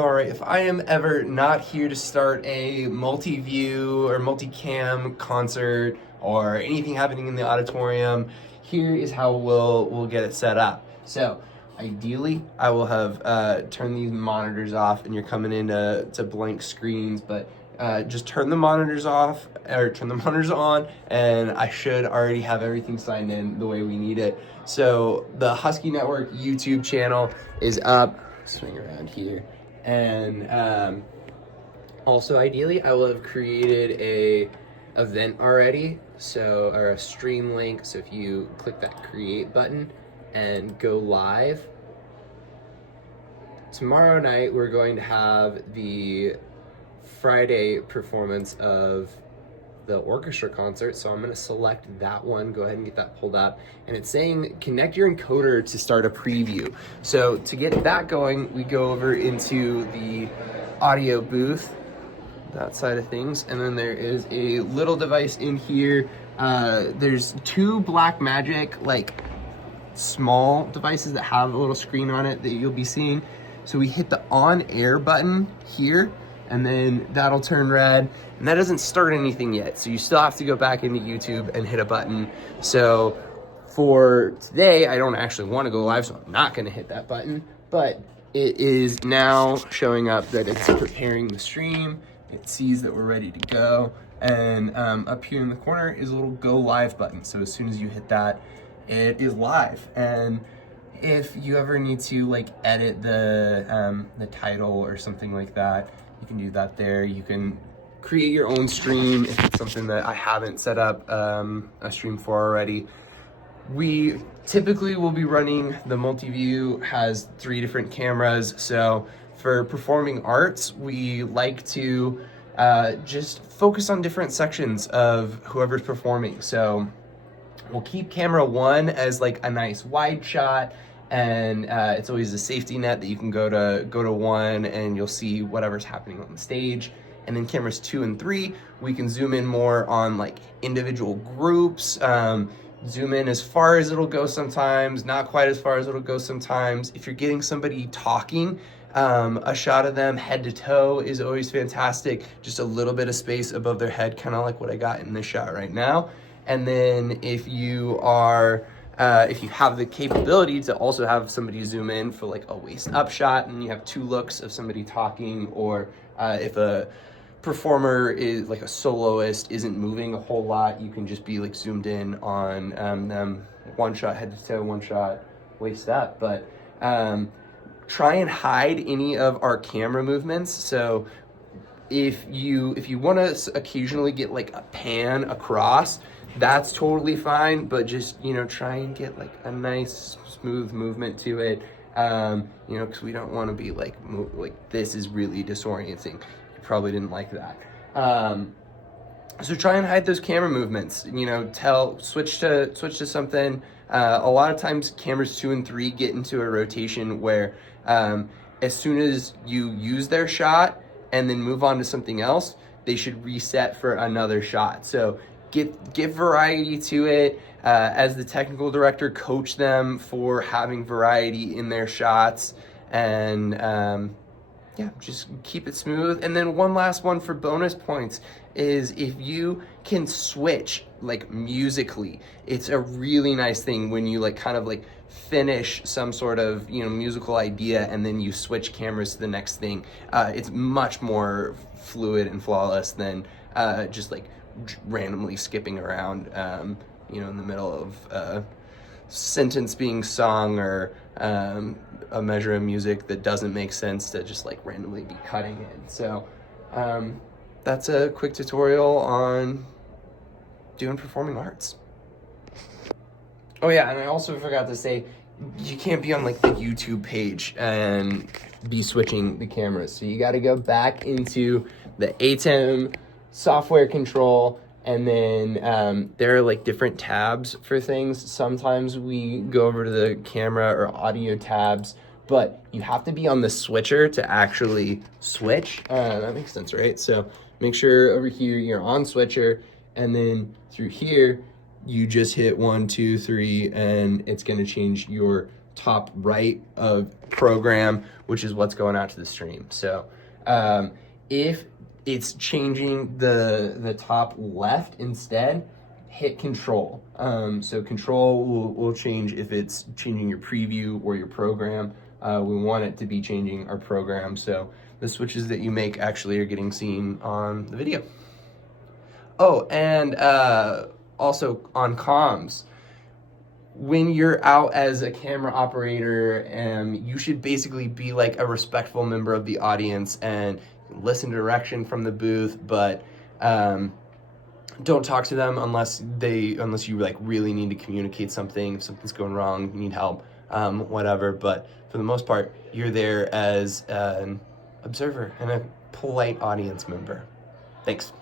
All right, if I am ever not here to start a multi-view or multi-cam concert or anything happening in the auditorium, here is how we'll get it set up. So ideally, I will have turned these monitors off, and you're coming into blank screens, but just turn the monitors off or turn the monitors on, and I should already have everything signed in the way we need it. So the Husky Network YouTube channel is up. Swing around here. And also ideally I will have created a event already, so, or a stream link. So if you click that create button and go live, tomorrow night we're going to have the Friday performance of the orchestra concert, so I'm going to select that one, go ahead and get that pulled up, and it's saying connect your encoder to start a preview. So to get that going, we go over into the audio booth, that side of things, and then there is a little device in here. There's two Blackmagic like small devices that have a little screen on it that you'll be seeing. So we hit the on air button here, and then that'll turn red, and that doesn't start anything yet. So you still have to go back into YouTube and hit a button. So for today, I don't actually want to go live, so I'm not gonna hit that button, but it is now showing up that it's preparing the stream. It sees that we're ready to go. And up here in the corner is a little go live button. So as soon as you hit that, it is live. And if you ever need to like edit the title or something like that, you can do that there. You can create your own stream if it's something that I haven't set up a stream for already. We typically will be running, the multi-view has 3 different cameras. So for performing arts, we like to just focus on different sections of whoever's performing. So we'll keep camera 1 as like a nice wide shot, and it's always a safety net that you can go to 1 and you'll see whatever's happening on the stage. And then cameras 2 and 3, we can zoom in more on like individual groups, zoom in as far as it'll go sometimes, not quite as far as it'll go sometimes. If you're getting somebody talking, a shot of them head to toe is always fantastic. Just a little bit of space above their head, kind of like what I got in this shot right now. And then if you are, if you have the capability to also have somebody zoom in for like a waist up shot, and you have 2 looks of somebody talking, or if a performer is like a soloist isn't moving a whole lot, you can just be like zoomed in on them, 1 shot head to toe, 1 shot waist up. But try and hide any of our camera movements. So if you want to occasionally get like a pan across, that's totally fine, but just, you know, try and get like a nice smooth movement to it, you know, because we don't want to be like this is really disorienting. You probably didn't like that. So try and hide those camera movements, you know, switch to something. A lot of times cameras 2 and 3 get into a rotation where as soon as you use their shot and then move on to something else, they should reset for another shot. So give variety to it. As the technical director, coach them for having variety in their shots, and yeah, just keep it smooth. And then one last one for bonus points is if you can switch like musically, it's a really nice thing when you like kind of like finish some sort of, you know, musical idea and then you switch cameras to the next thing. It's much more fluid and flawless than just like randomly skipping around, you know, in the middle of a sentence being sung, or a measure of music that doesn't make sense to just like randomly be cutting in. So that's a quick tutorial on doing performing arts. Oh yeah, and I also forgot to say, you can't be on like the YouTube page and be switching the cameras. So you got to go back into the ATEM software control, and then there are like different tabs for things. Sometimes we go over to the camera or audio tabs, but you have to be on the switcher to actually switch. That makes sense, right? So make sure over here you're on switcher, and then through here you just hit 1, 2, 3, and it's going to change your top right of program, which is what's going out to the stream. So if it's changing the top left instead, hit control. So control will change if it's changing your preview or your program. We want it to be changing our program, so the switches that you make actually are getting seen on the video. Oh, and also on comms, when you're out as a camera operator, you should basically be like a respectful member of the audience and listen to direction from the booth, but don't talk to them unless you like really need to communicate something. If something's going wrong, you need help, whatever. But for the most part, you're there as an observer and a polite audience member. Thanks.